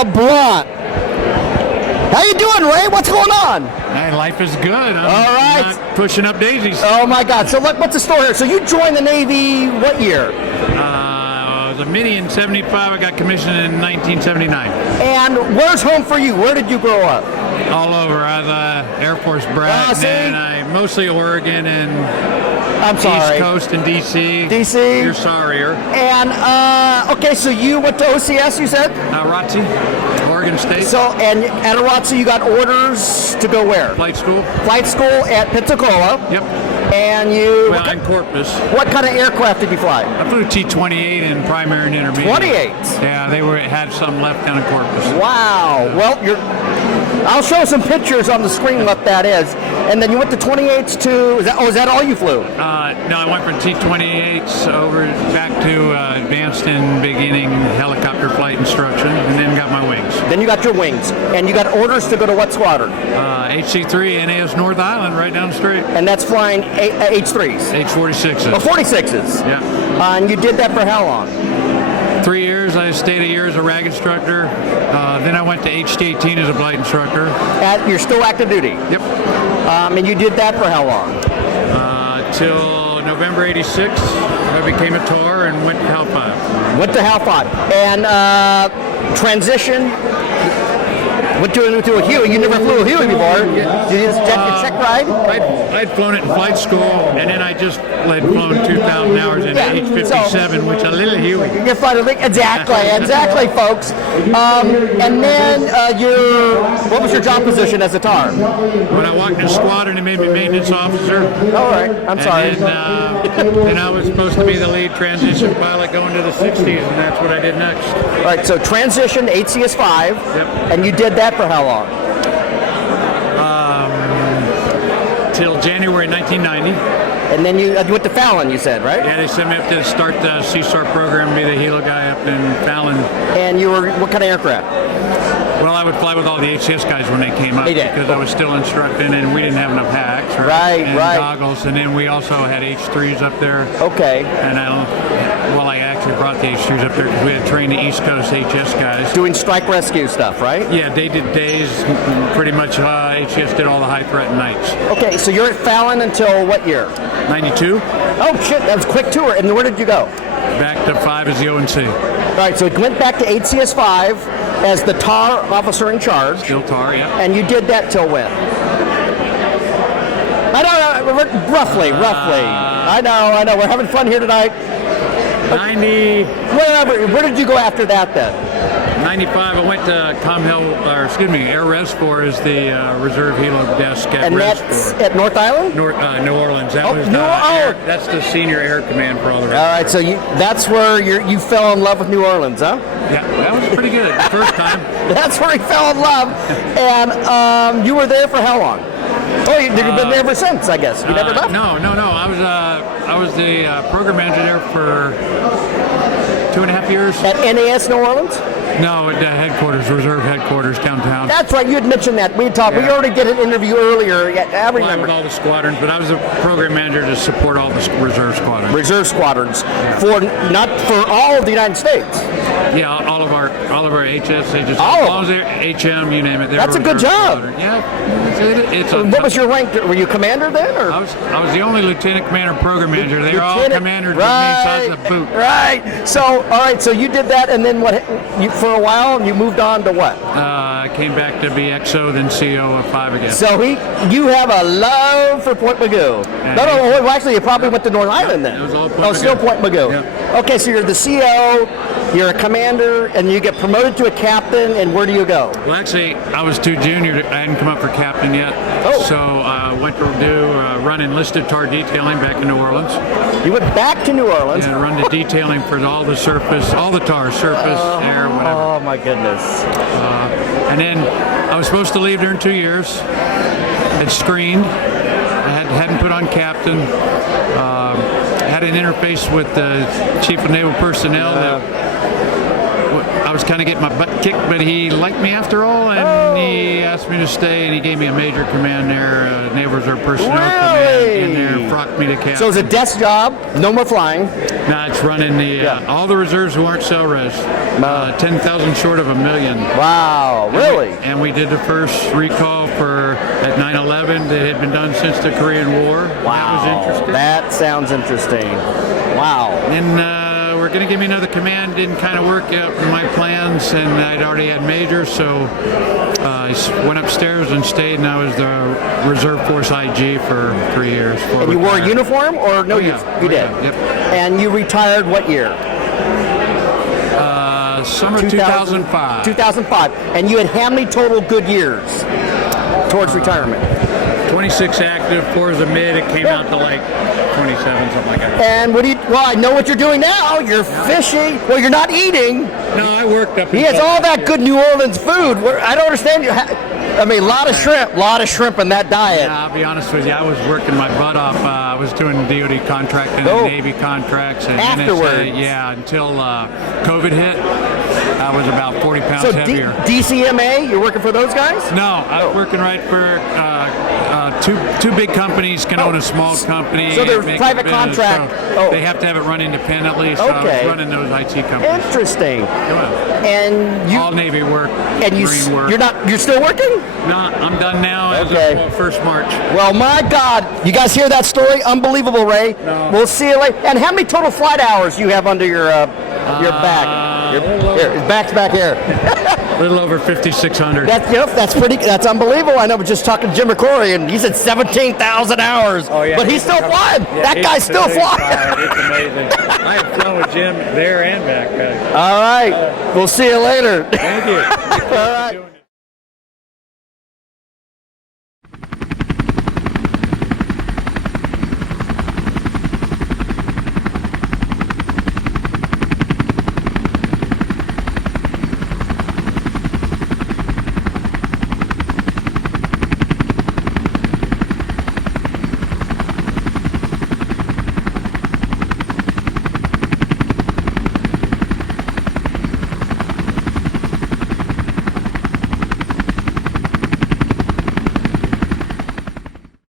of Bellant. How you doing, Ray? What's going on? Hey, life is good. I'm All right. not pushing up daisies. Oh my God! So what's the story here? So you joined the Navy what year? I was a Mini in '75. I got commissioned in 1979. And where's home for you? Where did you grow up? All over. I was a Air Force brat, see? and I mostly Oregon and I'm sorry. East Coast and DC. DC. You're sorrier. And okay, so you went to OCS, you said? ROTC, Oregon State. So and at ROTC, you got orders to go where? Flight school. Flight school at Pensacola. Yep. And you. Well, in Corpus. What kind of aircraft did you fly? I flew T-28 in primary and intermediate. 28. Yeah, they had some left down in Corpus. Wow. Well, I'll show some pictures on the screen what that is. And then you went to 28s to. Is that all you flew? No, I went from T-28s over back to advanced and beginning helicopter flight instruction, and then got my wings. Then you got your wings, and you got orders to go to what squadron? HC-3 NAS North Island, right down the street. And that's flying H-3s? H-46s. Oh, 46s? Yeah. And you did that for how long? 3 years. I stayed a year as a RAG instructor. Then I went to HT-18 as a flight instructor. You're still active duty? Yep. And you did that for how long? Till November '86. I became a TAR and went to Hal-5. Went to Hal-5. And transition. Went to a Huey. You never flew a Huey before. Did you check ride? I'd flown it in flight school, and then I just had flown 2,000 hours in an H-57, which a little Huey. You're flying exactly, folks. And then what was your job position as a TAR? When I walked in the squadron, they made me maintenance officer. All right, I'm sorry. Then I was supposed to be the lead transition pilot going to the 60s, and that's what I did next. All right, so transition HCS-5, yep. And you did that for how long? Till January 1990. And then you went to Fallon, you said, right? Yeah, they sent me up to start the CSAR program, be the helo guy up in Fallon. And you were what kind of aircraft? Well, I would fly with all the HCS guys when they came up because I was still instructing, and we didn't have enough hacks, right? And goggles, and then we also had H3s up there. Okay. And I actually brought the H3s up there because we had trained the East Coast HS guys. Doing strike rescue stuff, right? Yeah, they did days. Pretty much HCS did all the high threat nights. Okay, so you're at Fallon until what year? 92. Oh, shit, that was a quick tour. And where did you go? Back to 5 as the ONC. All right, so you went back to HCS-5 as the TAR officer in charge. Still TAR, yeah. And you did that till when? I don't know, roughly. I know. We're having fun here tonight. 90. Where did you go after that then? 95, I went to Air Res Corps as the reserve helo desk at Res Corps. At North Island? New Orleans. That's the senior air command for all the rest. All right, so that's where you fell in love with New Orleans, huh? Yeah, that was pretty good. First time. That's where he fell in love. And you were there for how long? Oh, you've been there ever since, I guess. You never left? No. I was the program manager there for 2.5 years. At NAS New Orleans? No, at the headquarters, reserve headquarters downtown. That's right. You had mentioned that. We talked. Yeah. We already did an interview earlier. I remember. With all the squadrons, but I was a program manager to support all the reserve squadrons. Reserve squadrons not for all of the United States. Yeah, all of our HS, all of them. HM, you name it. That's a good job. Squadron. Yeah. What was your rank? Were you commander then? Or? I was the only lieutenant commander program manager. They were all commanders with me, size of boot. Right. So, all right. So you did that, and then what? For a while, and you moved on to what? I came back to be XO, then CO of 5 again. So you have a love for Point Magoo. No, actually, you probably went to North Island then. It was all Point Magoo. Still Point Magoo. Yep. Okay, so you're the CO, you're a commander, and you get promoted to a captain, and where do you go? Well, actually, I was too junior. I hadn't come up for captain yet. Oh. So I went to run enlisted TAR detailing back in New Orleans. You went back to New Orleans? Yeah, run the detailing for all the TAR, surface, air, whatever. Oh, my goodness. And then I was supposed to leave during 2 years. Had screened. I hadn't put on captain. Had an interface with the Chief of Naval Personnel that I was kind of getting my butt kicked, but he liked me after all, and he asked me to stay, and he gave me a major command there, Naval Reserve Personnel Command in their Frock took me to captain. So it's a desk job, no more flying. Now it's running the all the reserves who aren't cell res. 10,000 short of $1 million. Wow, really? And we did the first recall for at 9/11 that had been done since the Korean War. Wow, that was interesting. That sounds interesting. Wow. And we're going to give me another command. Didn't kind of work out in my plans, and I'd already had majors, so I went upstairs and stayed, and I was the Reserve Force IG for 3 years. And you wore a uniform, or no? You did. Yep. And you retired what year? Summer 2005. 2005. And you had how many total good years towards retirement? 26 active, 4 as a mid. It came out to like 27, something like that. And what do you? Well, I know what you're doing now. You're fishing. Well, you're not eating. No, I worked up. He has all that good New Orleans food. I don't understand you. I mean, a lot of shrimp in that diet. Yeah, I'll be honest with you. I was working my butt off. I was doing DoD contracting and Navy contracts. And afterwards. Until COVID hit, I was about 40 pounds heavier. DCMA, you're working for those guys? No, I was working right for two big companies can own a small company. So they're private contract. So they have to have it run independently. So I was running those IT companies. Interesting. And you all Navy work, and Marine work. You're still working? No, I'm done now as of 1st March. Well, my God, you guys hear that story? Unbelievable, Ray. No. We'll see you later. And how many total flight hours you have under your back? Here, his back's back here. A little over 5,600. That's unbelievable. I know, we're just talking to Jim McCrory, and he said 17,000 hours. Oh, yeah. But he's still flying. That guy's still flying. It's amazing. I have flown with Jim there and back. All right. We'll see you later. Thank you. All right.